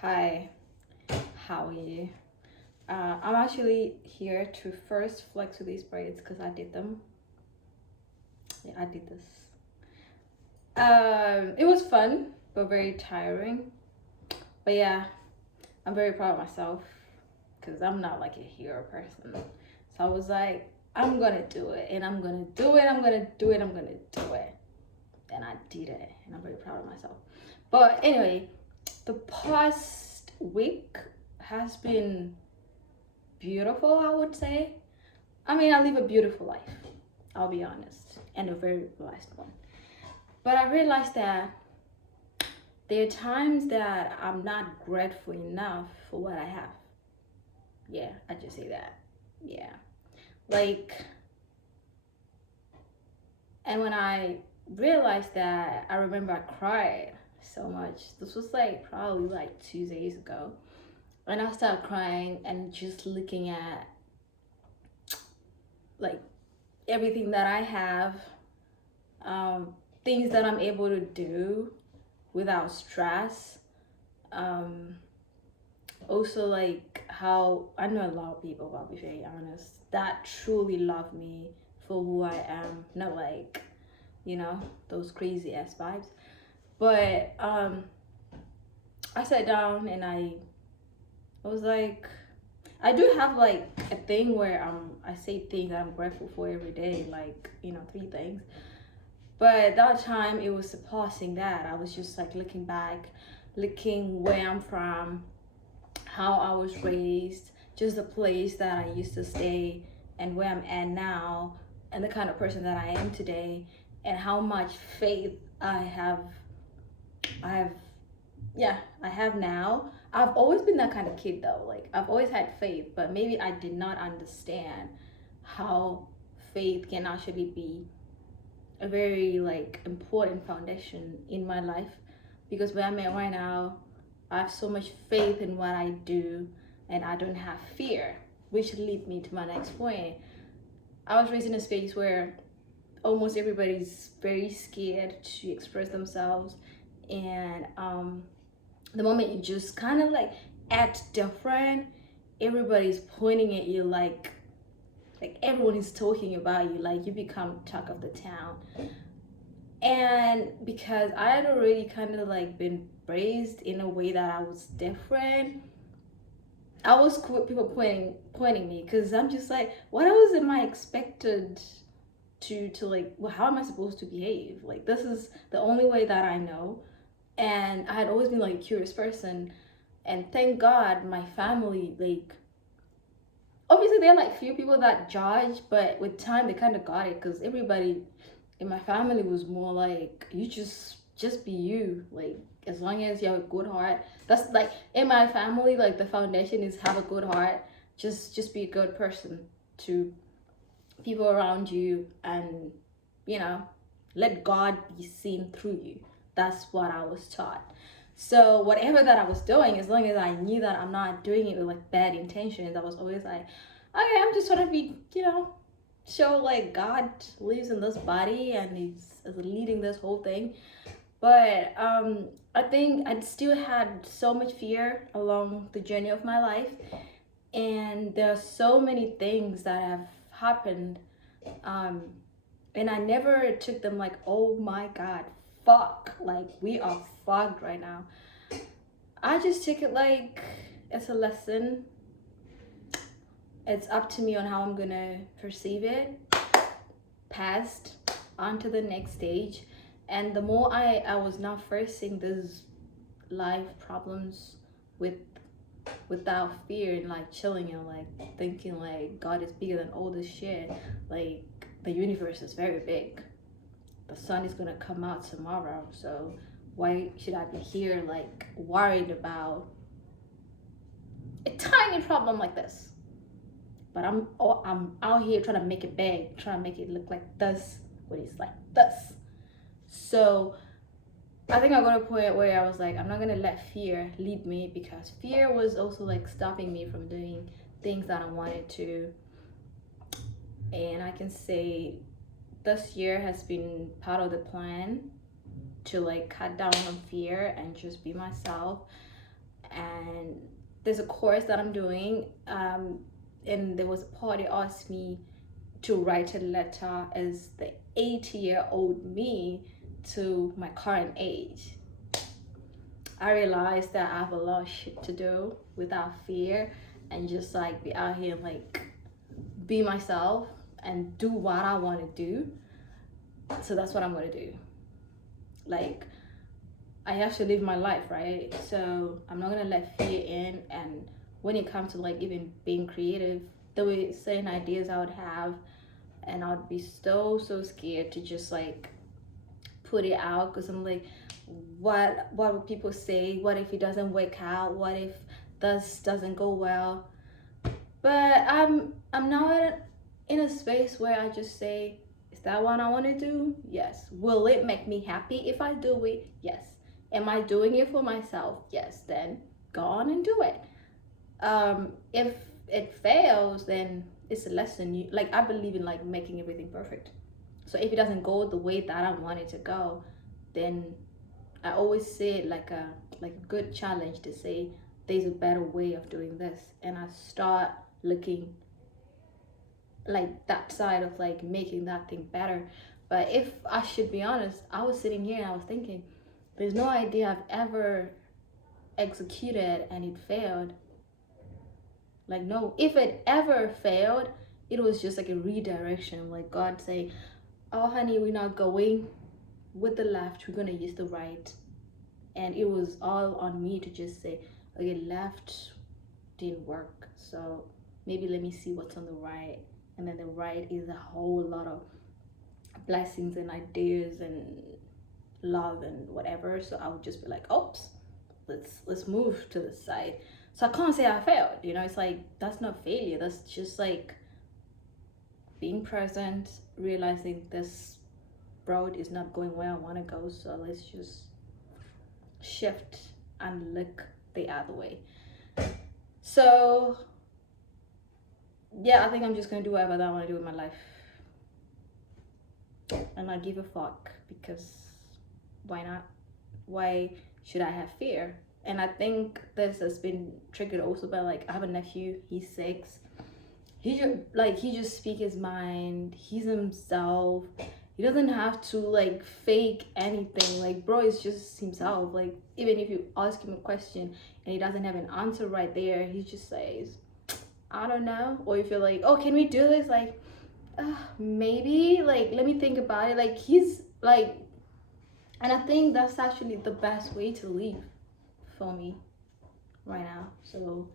Hi, how are you? I'm actually here to first flex with these braids because I did them. Yeah, I did this. It was fun, but very tiring. But yeah, I'm very proud of myself because I'm not like a hero person. So I was like, I'm gonna do it, and I'm gonna do it. I'm gonna do it. I'm gonna do it, and I did it, and I'm very proud of myself. But anyway, the past week has been beautiful, I would say. I mean, I live a beautiful life, I'll be honest, and a very blessed one. But I realized that there are times that I'm not grateful enough for what I have. Yeah, I just say that. Yeah. Like, and when I realized that, I remember I cried so much. This was like probably like 2 days ago. And I started crying and just looking at like everything that I have, um, things that I'm able to do without stress. Um, Also, like how I know a lot of people, I'll be very honest, that truly love me for who I am, not like, you know, those crazy ass vibes. But I sat down and I was like, I do have like a thing where I say things that I'm grateful for every day, like, you know, three things. But that time it was surpassing that. I was just like looking back, looking where I'm from, how I was raised, just the place that I used to stay, and where I'm at now, and the kind of person that I am today, and how much faith I have, yeah, I have now. I've always been that kind of kid though. Like, I've always had faith, but maybe I did not understand how faith can actually be a very like important foundation in my life, because where I'm at right now, I have so much faith in what I do, and I don't have fear, which lead me to my next point. I was raised in a space where almost everybody's very scared to express themselves, and the moment you just kind of like act different, everybody's pointing at you like everyone is talking about you, like you become talk of the town. And because I had already kind of like been raised in a way that I was different, I was cool with people pointing me, because I'm just like, what else am I expected to like, well, how am I supposed to behave? Like, this is the only way that I know. And I had always been like a curious person, and thank God my family, like, obviously there are like few people that judge, but with time they kind of got it, because everybody in my family was more like, you just be you, like, as long as you have a good heart. That's like in my family, like the foundation is have a good heart. Just be a good person to people around you, and you know, let God be seen through you. That's what I was taught. So whatever that I was doing, as long as I knew that I'm not doing it with like bad intentions, I was always like, okay, I'm just trying to be, you know, show like God lives in this body and is leading this whole thing. But I think I still had so much fear along the journey of my life, and there are so many things that have happened, um, and I never took them like, oh my God, fuck, like we are fucked right now. I just took it like it's a lesson. It's up to me on how I'm gonna perceive it, past, on to the next stage. And the more I was not facing these life problems with without fear, and like chilling and like thinking like God is bigger than all this shit. Like, the universe is very big. The sun is gonna come out tomorrow, so why should I be here like worried about a tiny problem like this? But I'm out here trying to make it big, trying to make it look like this, what it's like this. So I think I got a point where I was like, I'm not gonna let fear lead me, because fear was also like stopping me from doing things that I wanted to. And I can say this year has been part of the plan to like cut down on fear and just be myself. and there's a course that I'm doing, and there was a part that asked me to write a letter as the 80-year-old me to my current age. I realized that I have a lot of shit to do without fear, and just like be out here and like be myself and do what I want to do. So that's what I'm gonna do. Like, I have to live my life, right? So I'm not gonna let fear in. And when it comes to like even being creative, there were certain ideas I would have, and I'd be so scared to just like put it out, because I'm like, what would people say? What if it doesn't work out? What if this doesn't go well? But I'm now in a space where I just say, is that what I want to do? Yes. Will it make me happy if I do it? Yes. Am I doing it for myself? Yes. Then go on and do it. If it fails, then it's a lesson. Like, I believe in like making everything perfect. So if it doesn't go the way that I want it to go, then I always see it like a good challenge to say there's a better way of doing this, and I start looking like that side of like making that thing better. But if I should be honest, I was sitting here and I was thinking, there's no idea I've ever executed and it failed. Like, no, if it ever failed, it was just like a redirection, like God say, oh honey, we're not going with the left, we're gonna use the right. And it was all on me to just say, okay, left didn't work, so maybe let me see what's on the right. And then the right is a whole lot of blessings and ideas and love and whatever. So I would just be like, oops, let's move to the side. So I can't say I failed, you know. It's like, that's not failure, that's just like being present, realizing this road is not going where I want to go, so let's just shift and look the other way. So yeah, I think I'm just gonna do whatever that I want to do with my life and not give a fuck, because why not? Why should I have fear? And I think this has been triggered also by, like, I have a nephew, he's 6. He just speak his mind, he's himself. He doesn't have to like fake anything. Like, bro is just himself. Like, even if you ask him a question and he doesn't have an answer right there, he just says, I don't know. Or if you're like, oh, can we do this? Like, maybe, like, let me think about it. Like, he's like, and I think that's actually the best way to live for me right now. So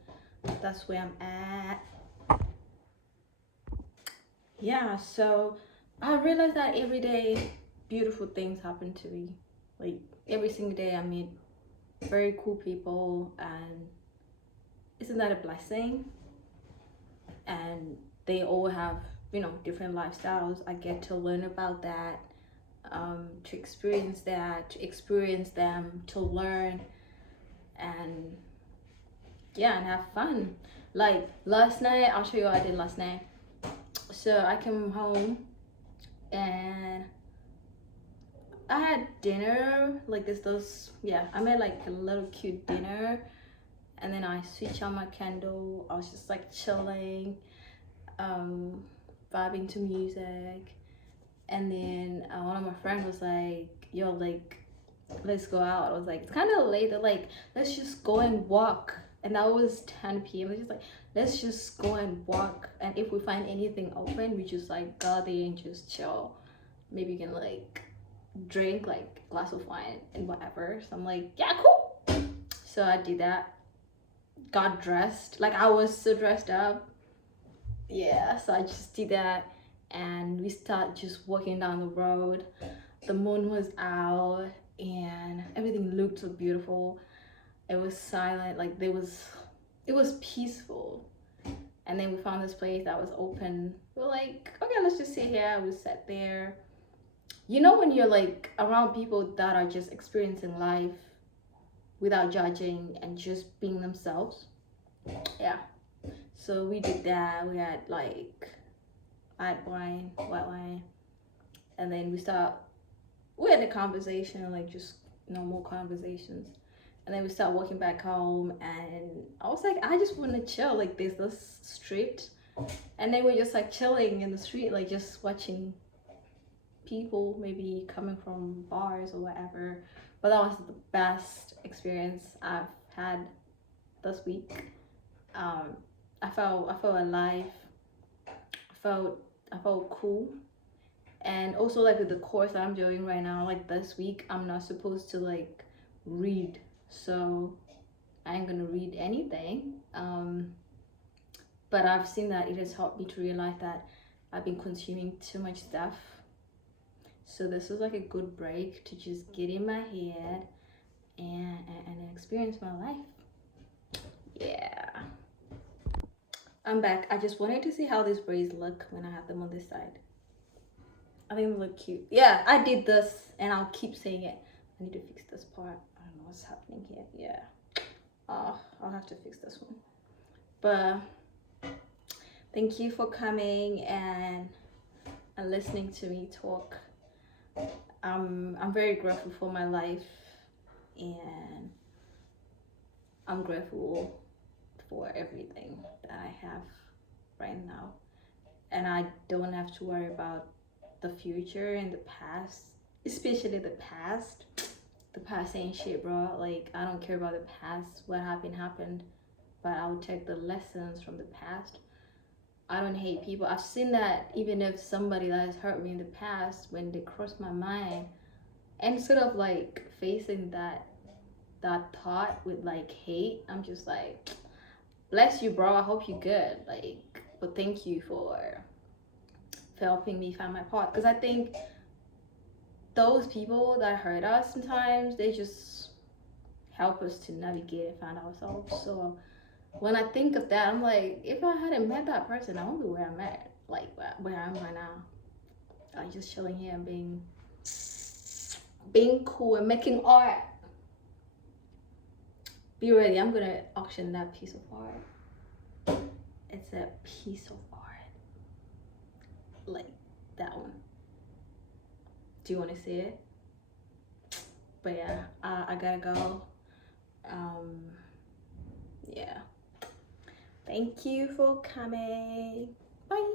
that's where I'm at. Yeah, so I realized that every day beautiful things happen to me. Like, every single day I meet very cool people, and isn't that a blessing? And they all have, you know, different lifestyles. I get to learn about that, to experience them, to learn, and yeah, and have fun. Like last night, I'll show you what I did last night. So I came home and I had dinner, like I made like a little cute dinner, and then I switched on my candle. I was just like chilling, vibing to music, and then one of my friends was like, yo, like, let's go out. I was like, it's kind of late, they're like, let's just go and walk. And that was 10 p.m. It's just like, let's just go and walk, and if we find anything open, we just like go there and just chill. Maybe you can like drink like a glass of wine and whatever. So I'm like, yeah, cool. So I did that, got dressed, like I was so dressed up. Yeah, so I just did that, and we start just walking down the road. The moon was out and everything looked so beautiful. It was silent, like it was peaceful. And then we found this place that was open. We're like, okay, let's just sit here. We sat there. You know, when you're like around people that are just experiencing life without judging and just being themselves. Yeah, so we did that. We had like white wine, and then we had a conversation, like just normal conversations. And then we start walking back home, and I was like, I just want to chill. Like, there's this street, and then we're just like chilling in the street, like just watching people maybe coming from bars or whatever. But that was the best experience I've had this week. I felt alive. I felt cool. And also, like, with the course that I'm doing right now, like this week I'm not supposed to like read, so I ain't gonna read anything. But I've seen that it has helped me to realize that I've been consuming too much stuff. So this was like a good break to just get in my head and experience my life. Yeah. I'm back. I just wanted to see how these braids look when I have them on this side. I think they look cute. Yeah, I did this and I'll keep saying it. I need to fix this part. I don't know what's happening here. Yeah. I'll have to fix this one. But thank you for coming and listening to me talk. I'm very grateful for my life, and I'm grateful for everything that I have right now. And I don't have to worry about the future and the past, especially the past. The past ain't shit, bro. Like, I don't care about the past. What happened, but I'll take the lessons from the past. I don't hate people. I've seen that even if somebody that has hurt me in the past, when they cross my mind, and instead of like facing that thought with like hate, I'm just like, bless you, bro. I hope you're good. Like, but thank you for helping me find my path. Because I think those people that hurt us sometimes, they just help us to navigate and find ourselves. So when I think of that, I'm like, if I hadn't met that person, I wouldn't be where I'm at, like where I am right now. Like, just chilling here and being cool and making art. Be ready, I'm gonna auction that piece of art. It's a piece of art. Like that one. Do you want to see it? But yeah, I gotta go. Yeah. Thank you for coming. Bye.